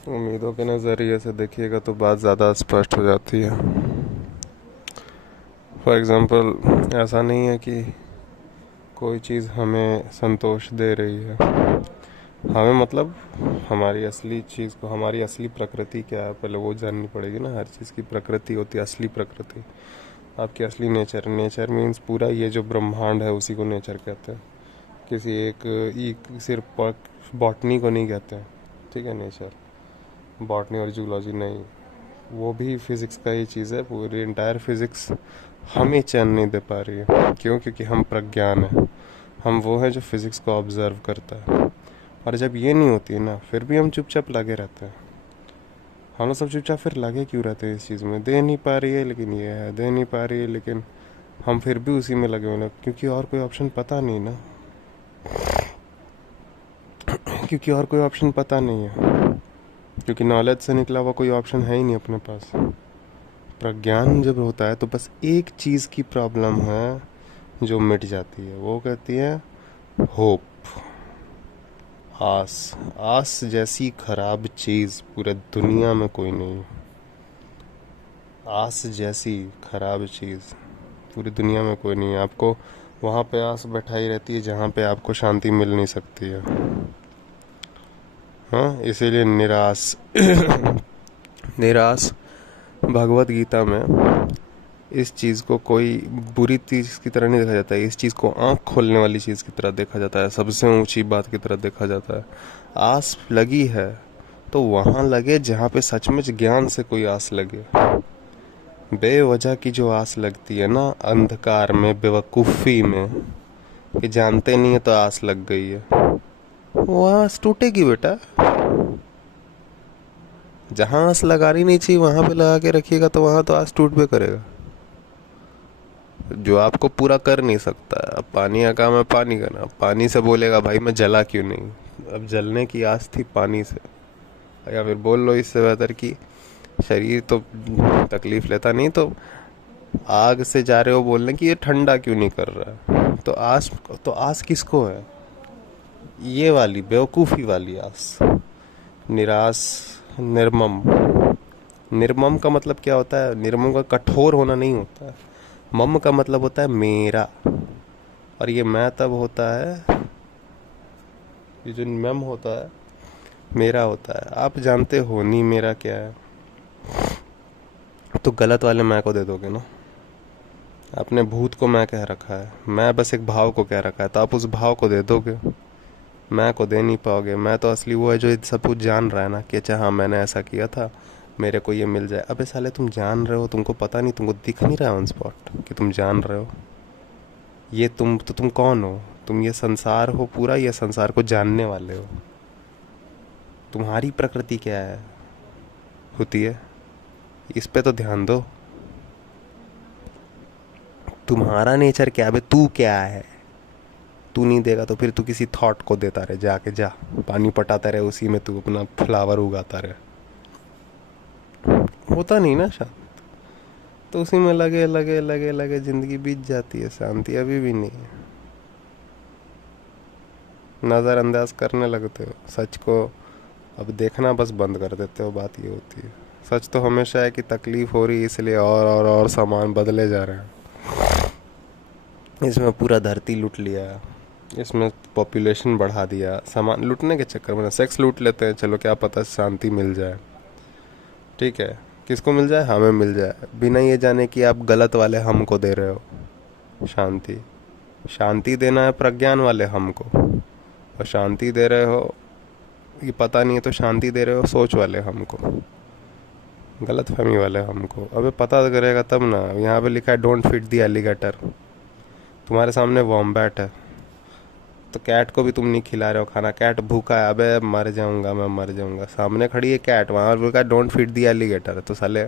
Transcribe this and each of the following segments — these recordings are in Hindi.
उम्मीदों के नज़रिए से देखिएगा तो बात ज़्यादा स्पष्ट हो जाती है। फॉर एग्ज़ाम्पल, ऐसा नहीं है कि कोई चीज़ हमें संतोष दे रही है। हमें मतलब हमारी असली चीज़ को, हमारी असली प्रकृति क्या है पहले वो जाननी पड़ेगी ना। हर चीज़ की प्रकृति होती है, असली प्रकृति, आपकी असली नेचर। नेचर मीन्स पूरा ये जो ब्रह्मांड है उसी को नेचर कहते हैं। किसी एक सिर्फ बॉटनी को नहीं कहते हैं, ठीक है। नेचर, बॉटनी और जूलॉजी नहीं, वो भी फिज़िक्स का ही चीज़ है। पूरी इंटायर फिज़िक्स हमें चैन नहीं दे पा रही है। क्यों? क्योंकि हम प्रज्ञान हैं। हम वो हैं जो फिज़िक्स को ऑब्ज़र्व करता है। और जब ये नहीं होती है ना, फिर भी हम चुपचाप लगे रहते हैं। हम लोग सब चुपचाप फिर लगे क्यों रहते हैं इस चीज़ में? दे नहीं पा रही है लेकिन ये है, दे नहीं पा रही है लेकिन हम फिर भी उसी में लगे हुए ना, क्योंकि और कोई ऑप्शन पता नहीं ना। क्योंकि और कोई ऑप्शन पता नहीं है, क्योंकि नॉलेज से निकला हुआ कोई ऑप्शन है ही नहीं अपने पास। प्रज्ञान जब होता है तो बस एक चीज़ की प्रॉब्लम है जो मिट जाती है, वो कहती है होप। आस। आस जैसी खराब चीज़ पूरे दुनिया में कोई नहीं। आस जैसी खराब चीज़ पूरी दुनिया में कोई नहीं है। आपको वहाँ पे आस बैठाई रहती है जहाँ पे आपको शांति मिल नहीं सकती है। हाँ, इसीलिए निराश निराश भगवत गीता में इस चीज़ को कोई बुरी चीज़ की तरह नहीं देखा जाता है। इस चीज़ को आँख खोलने वाली चीज़ की तरह देखा जाता है, सबसे ऊंची बात की तरह देखा जाता है। आस लगी है तो वहाँ लगे जहाँ पे सचमुच ज्ञान से कोई आस लगे। बेवजह की जो आस लगती है ना, अंधकार में, बेवकूफ़ी में, कि जानते नहीं है तो आस लग गई है, वो आस टूटेगी बेटा। जहाँ आस लगानी नहीं चाहिए वहाँ पे लगा के रखिएगा तो वहाँ तो आस टूट भी करेगा। जो आपको पूरा कर नहीं सकता है। अब पानी का काम है पानी करना, पानी से बोलेगा भाई मैं जला क्यों नहीं। अब जलने की आस थी पानी से, या फिर बोल लो इससे बेहतर कि शरीर तो तकलीफ लेता नहीं, तो आग से जा रहे हो बोलने की ये ठंडा क्यों नहीं कर रहा है। तो आस किसको है? ये वाली बेवकूफ़ी वाली आस। निराश, निर्मम। निर्मम का मतलब क्या होता है? निर्मम का कठोर होना नहीं होता है। मम का मतलब होता है मेरा, और ये मैं तब होता है, ये जो मम होता है मेरा होता है। आप जानते हो नहीं मेरा क्या है, तो गलत वाले मैं को दे दोगे ना। आपने भूत को मैं कह रखा है, मैं बस एक भाव को कह रखा है, तो आप उस भाव को दे दोगे, मैं को दे नहीं पाओगे। मैं तो असली वो है जो सब कुछ जान रहा है ना, कि अच्छा हाँ मैंने ऐसा किया था, मेरे को ये मिल जाए। अबे साले तुम जान रहे हो, तुमको पता नहीं, तुमको दिख नहीं रहा ऑन स्पॉट कि तुम जान रहे हो। ये तुम कौन हो? तुम ये संसार हो पूरा, ये संसार को जानने वाले हो। तुम्हारी प्रकृति क्या है होती है, इस पे तो ध्यान दो। तुम्हारा नेचर क्या है? तू क्या है? तू नहीं देगा तो फिर तू किसी थॉट को देता रहे, जाके जा पानी पटाता रहे, उसी में तू अपना फ्लावर उगाता रहे। होता नहीं ना शांत, तो उसी में लगे लगे लगे लगे जिंदगी बीत जाती है। शांति अभी भी नहीं है। नज़रअंदाज करने लगते हो सच को, अब देखना बस बंद कर देते हो। बात ये होती है, सच तो हमेशा है कि तकलीफ हो रही है इसलिए और सामान बदले जा रहे हैं। इसमें पूरा धरती लूट लिया, इसमें पॉपुलेशन बढ़ा दिया, सामान लूटने के चक्कर में सेक्स लूट लेते हैं। चलो क्या पता शांति मिल जाए, ठीक है। किसको मिल जाए? हमें मिल जाए, बिना ये जाने कि आप गलत वाले हमको दे रहे हो शांति। शांति देना है प्रज्ञान वाले हमको, और शांति दे रहे हो, ये पता नहीं है तो शांति दे रहे हो सोच वाले हमको, गलत फहमी वाले हमको। अबे पता करेगा तब ना। यहाँ पे लिखा है डोंट फीड दी एलिगेटर, तुम्हारे सामने वॉम्बैट है तो कैट को भी तुम नहीं खिला रहे हो खाना। कैट भूखा है, अबे मर जाऊंगा मैं, मर जाऊंगा। सामने खड़ी है कैट, वहाँ पर लिखा डोंट फीड दी एलिगेटर, तो साले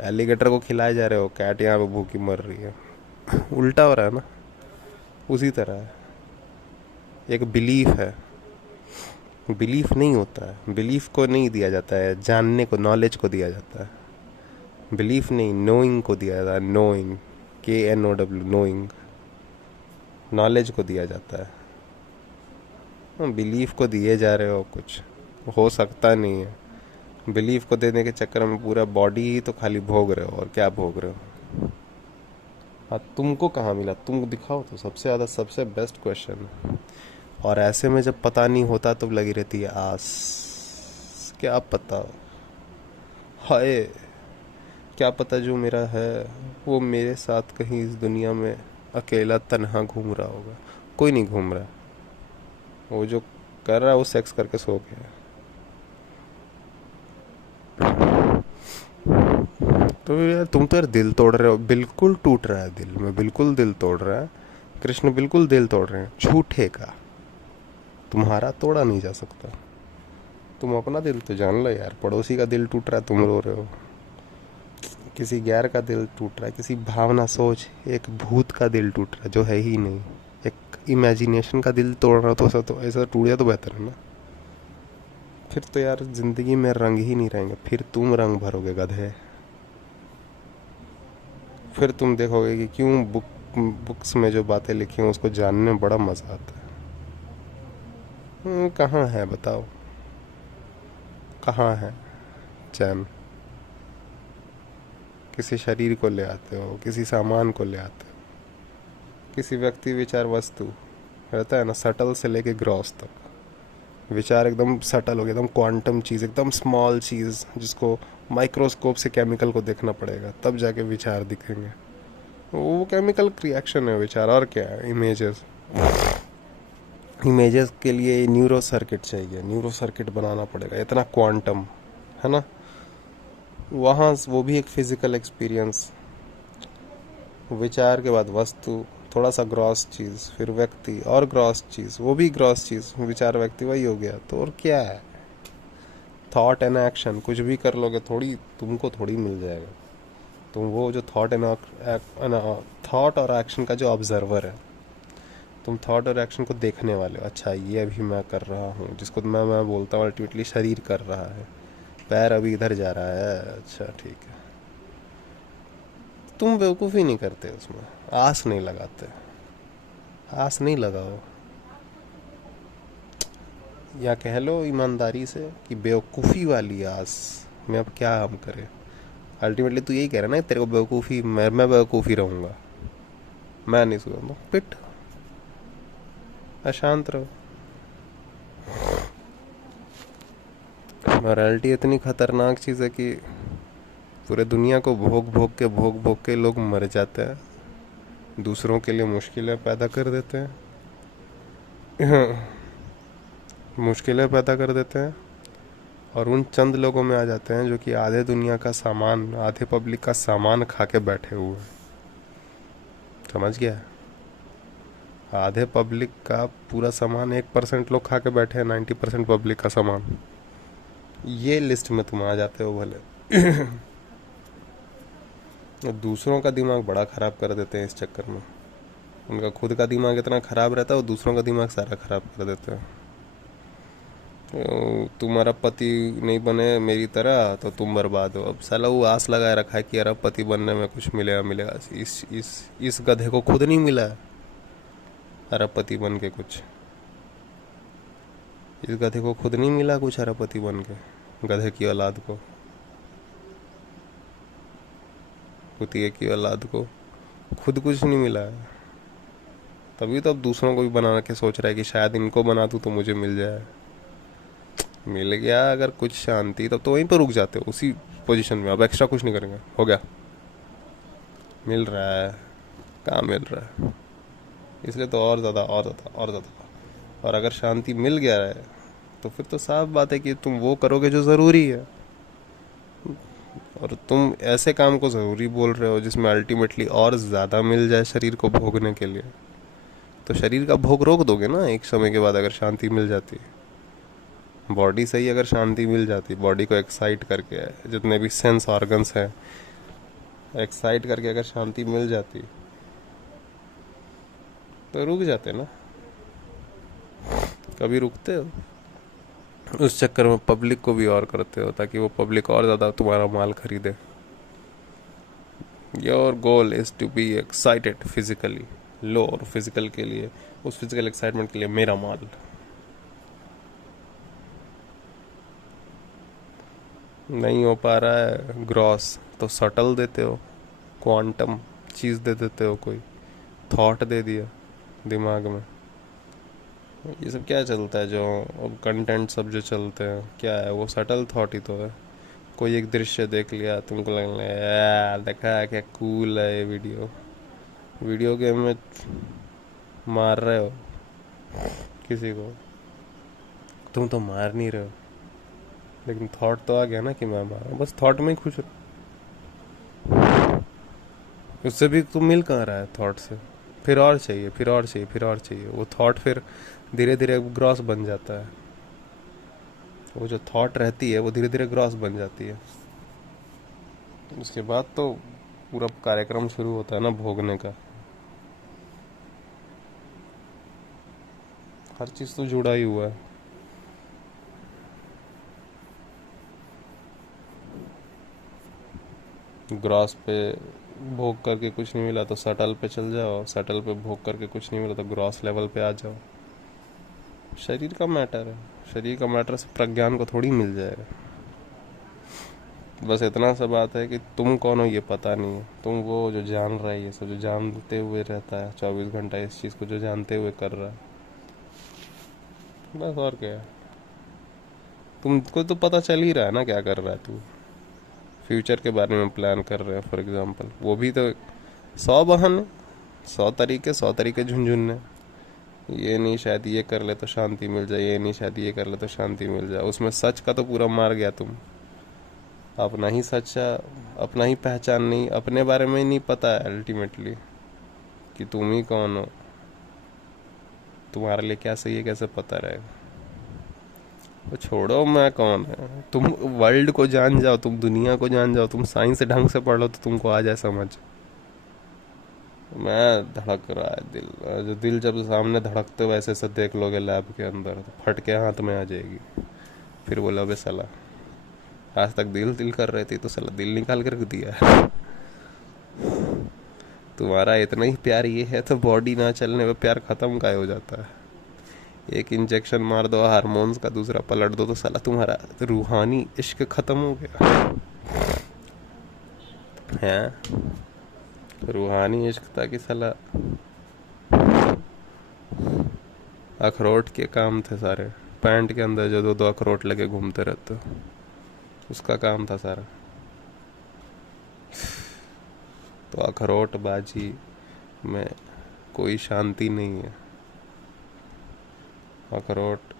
एलिगेटर को खिलाए जा रहे हो, कैट यहाँ पे भूखी मर रही है। उल्टा हो रहा है ना। उसी तरह है, एक बिलीफ है, बिलीफ नहीं होता है। बिलीफ को नहीं दिया जाता है, जानने को, नॉलेज को दिया जाता है। बिलीफ नहीं, नोइंग को दिया जाता है। नोइंग, KNOW, नोइंग, नॉलेज को दिया जाता है। बिलीफ को दिए जा रहे हो कुछ, हो सकता नहीं है। बिलीफ को देने के चक्कर में पूरा बॉडी ही तो खाली भोग रहे हो, और क्या भोग रहे हो। हाँ, तुमको कहाँ मिला, तुम दिखाओ तो, सबसे ज़्यादा सबसे बेस्ट क्वेश्चन है। और ऐसे में जब पता नहीं होता तो लगी रहती है आस, क्या पता, हाय, क्या पता जो मेरा है वो मेरे साथ कहीं इस दुनिया में अकेला तन्हा घूम रहा होगा। कोई नहीं घूम रहा, वो जो कर रहा है वो सेक्स करके सो गया। तो यार तुम तो यार दिल तोड़ रहे हो, बिल्कुल टूट रहा है दिल में, बिल्कुल दिल तोड़ रहा है। कृष्ण बिल्कुल दिल तोड़ रहे हैं, झूठे का तुम्हारा तोड़ा नहीं जा सकता। तुम अपना दिल तो जान लो यार, पड़ोसी का दिल टूट रहा है तुम रो रहे हो, किसी गैर का दिल टूट रहा है, किसी भावना सोच एक भूत का दिल टूट रहा है जो है ही नहीं, एक इमेजिनेशन का दिल तोड़ रहा हो, तो ऐसा टूट जाए तो बेहतर है ना। फिर तो यार जिंदगी में रंग ही नहीं रहेंगे, फिर तुम रंग भरोगे गधे। फिर तुम देखोगे कि क्यों बुक्स में जो बातें लिखी हैं उसको जानने में बड़ा मज़ा आता है। कहाँ है बताओ, कहाँ है चैन। किसी शरीर को ले आते हो, किसी सामान को ले आते हो, किसी व्यक्ति विचार वस्तु, रहता है ना, सटल से लेके ग्रॉस तक। विचार एकदम सटल हो गया, एकदम क्वांटम चीज़, एकदम स्मॉल चीज़ जिसको माइक्रोस्कोप से केमिकल को देखना पड़ेगा तब जाके विचार दिखेंगे। वो केमिकल रिएक्शन है विचार, और क्या है, इमेजेस। इमेजेस के लिए न्यूरो सर्किट चाहिए, न्यूरो सर्किट बनाना पड़ेगा, इतना क्वांटम है ना। वहाँ वो भी एक फिजिकल एक्सपीरियंस, विचार के बाद वस्तु, थोड़ा सा ग्रॉस चीज़, फिर व्यक्ति और ग्रॉस चीज़, वो भी ग्रॉस चीज़, विचार व्यक्ति, वही हो गया। तो और क्या है, थॉट एंड एक्शन, कुछ भी कर लोगे थोड़ी तुमको थोड़ी मिल जाएगा। तुम वो जो थॉट और एक्शन का जो ऑब्जर्वर है, तुम थॉट और एक्शन को देखने वाले हो। अच्छा ये अभी मैं कर रहा हूँ, जिसको मैं बोलता हूँ अल्टीमेटली शरीर कर रहा है, पैर अभी इधर जा रहा है, अच्छा ठीक है। तुम बेवकूफ़ी नहीं करते उसमें, आस नहीं लगाते, आस नहीं लगाओ, या कह लो ईमानदारी से कि बेवकूफ़ी वाली आस में अब क्या हम करें। अल्टीमेटली तू यही कह रहा है ना, तेरे को बेवकूफ़ी, मैं बेवकूफ़ी रहूँगा, मैं नहीं सुनूंगा, पिट, अशांत रहो। मॉरलिटी इतनी खतरनाक चीज़ है कि पूरे दुनिया को भोग भोग के लोग मर जाते हैं, दूसरों के लिए मुश्किलें पैदा कर देते हैं। मुश्किलें पैदा कर देते हैं, और उन चंद लोगों में आ जाते हैं जो कि आधे दुनिया का सामान, आधे पब्लिक का सामान खा के बैठे हुए हैं। समझ गया, आधे पब्लिक का पूरा सामान 1% लोग खा के बैठे हैं, 90% पब्लिक का सामान। ये लिस्ट में तुम आ जाते हो भले। दूसरों का दिमाग बड़ा ख़राब कर देते हैं इस चक्कर में, उनका खुद का दिमाग इतना ख़राब रहता है, वो दूसरों का दिमाग सारा ख़राब कर देते हैं। तुम्हारा पति नहीं बने मेरी तरह तो तुम बर्बाद हो। अब साला वो आस लगाए रखा है कि यार पति बनने में कुछ मिलेगा मिलेगा, इस गधे को खुद नहीं मिला है अरबपति बन के कुछ, इस गधे को खुद नहीं मिला कुछ अरबपति बन के, गधे की औलाद को, कुतिए की औलाद को खुद कुछ नहीं मिला है। तभी तो अब दूसरों को भी बना के सोच रहा है कि शायद इनको बना दूँ तो मुझे मिल जाए। मिल गया अगर कुछ शांति, तब तो वहीं पर रुक जाते हो उसी पोजीशन में, अब एक्स्ट्रा कुछ नहीं करेंगे, हो गया, मिल रहा है, कहाँ मिल रहा है, इसलिए तो और ज़्यादा और ज़्यादा और ज़्यादा। और अगर शांति मिल गया है तो फिर तो साफ बात है कि तुम वो करोगे जो ज़रूरी है, और तुम ऐसे काम को ज़रूरी बोल रहे हो जिसमें अल्टीमेटली और ज़्यादा मिल जाए शरीर को भोगने के लिए, तो शरीर का भोग रोक दोगे ना एक समय के बाद अगर शांति मिल जाती। बॉडी से ही अगर शांति मिल जाती, बॉडी को एक्साइट करके, जितने भी सेंस ऑर्गन्स हैं एक्साइट करके अगर शांति मिल जाती तो रुक जाते ना। कभी रुकते हो, उस चक्कर में पब्लिक को भी और करते हो ताकि वो पब्लिक और ज़्यादा तुम्हारा माल खरीदे। Your goal is to be excited physically, लो, और फिजिकल के लिए, उस फिजिकल एक्साइटमेंट के लिए मेरा माल, नहीं हो पा रहा है ग्रॉस, तो सटल देते हो, क्वांटम चीज़ दे देते हो, कोई थॉट दे दिया दिमाग में। ये सब क्या चलता है जो अब कंटेंट सब जो चलते हैं, क्या है वो? सटल थॉट ही तो है। कोई एक दृश्य देख लिया, तुमको लगने लगा यार देखा क्या कूल है ये वीडियो। वीडियो गेम में मार रहे हो किसी को, तुम तो मार नहीं रहे हो, लेकिन थॉट तो आ गया ना कि मैं मार रहा हूँ, बस थॉट में ही खुश। उससे भी तुम मिल कहाँ रहा है थॉट से? फिर और चाहिए, फिर और चाहिए, फिर और चाहिए। वो थॉट फिर धीरे धीरे ग्रॉस बन जाता है। वो जो थॉट रहती है वो धीरे धीरे ग्रॉस बन जाती है। उसके बाद तो पूरा कार्यक्रम शुरू होता है ना भोगने का। हर चीज़ तो जुड़ा ही हुआ है। ग्रॉस पे भोग करके कुछ नहीं मिला तो सटल पे चल जाओ, सटल पे भोग करके कुछ नहीं मिला तो ग्रॉस लेवल पे आ जाओ। शरीर का मैटर है, शरीर का मैटर से प्रज्ञान को थोड़ी मिल जाएगा। बस इतना सा बात है कि तुम कौन हो ये पता नहीं है। तुम वो जो जान रहा है, ये सब जो जानते हुए रहता है 24 घंटा इस चीज़ को जो जानते हुए कर रहा है, बस और क्या है। तुमको तो पता चल ही रहा है ना क्या कर रहा है तू। फ्यूचर के बारे में प्लान कर रहे हैं फॉर एग्जांपल, वो भी तो 100 बहाने, 100 तरीके, 100 तरीके झुंझुनने। ये नहीं शायद ये कर ले तो शांति मिल जाए, ये नहीं शायद ये कर ले तो शांति मिल जाए। उसमें सच का तो पूरा मार गया तुम। अपना ही सच्चा, अपना ही पहचान नहीं, अपने बारे में ही नहीं पता है अल्टीमेटली कि तुम ही कौन हो। तुम्हारे लिए क्या सही है कैसे पता रहेगा? वो छोड़ो मैं कौन है, तुम वर्ल्ड को जान जाओ, तुम दुनिया को जान जाओ, तुम साइंस ढंग से पढ़ लो तो तुमको आ जाए समझ। मैं धड़क रहा है दिल, जो दिल जब सामने धड़कते वैसे से देख लोगे लैब के अंदर तो फट के हाथ में आ जाएगी। फिर बोलोगे साला आज तक दिल दिल कर रहे थे तो साला दिल निकाल के रख दिया है। तुम्हारा इतना ही प्यार ये है तो बॉडी ना चलने पे प्यार खत्म का हो जाता है। एक इंजेक्शन मार दो हारमोन्स का, दूसरा पलट दो तो साला तुम्हारा रूहानी इश्क खत्म हो गया है। रूहानी इश्क था कि साला अखरोट के काम थे सारे। पैंट के अंदर जो दो दो अखरोट लगे घूमते रहते हो, उसका काम था सारा। तो अखरोट बाजी में कोई शांति नहीं है। अखरोट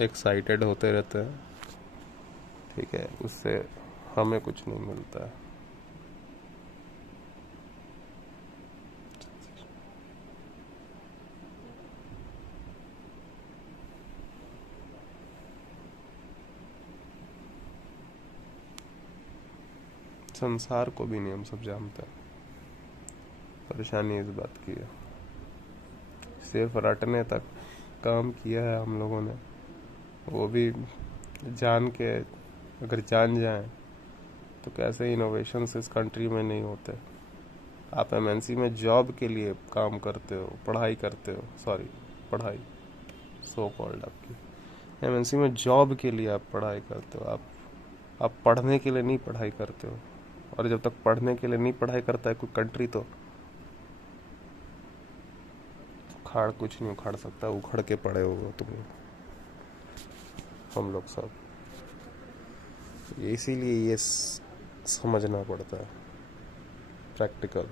एक्साइटेड होते रहते हैं, ठीक है, उससे हमें कुछ नहीं मिलता है। संसार को भी नहीं हम सब जानते हैं। परेशानी इस बात की है, सिर्फ रटने तक काम किया है हम लोगों ने। वो भी जान के, अगर जान जाएं तो कैसे इनोवेशंस इस कंट्री में नहीं होते। आप एमएनसी में जॉब के लिए काम करते हो, पढ़ाई करते हो, सॉरी पढ़ाई सो कॉल्ड आपकी, एमएनसी में जॉब के लिए आप पढ़ाई करते हो। आप पढ़ने के लिए नहीं पढ़ाई करते हो। और जब तक पढ़ने के लिए नहीं पढ़ाई करता है कोई कंट्री तो उखाड़ कुछ नहीं उखाड़ सकता, उखड़ के पड़े हो तुम लोग, हम लोग सब। इसीलिए ये समझना पड़ता है प्रैक्टिकल।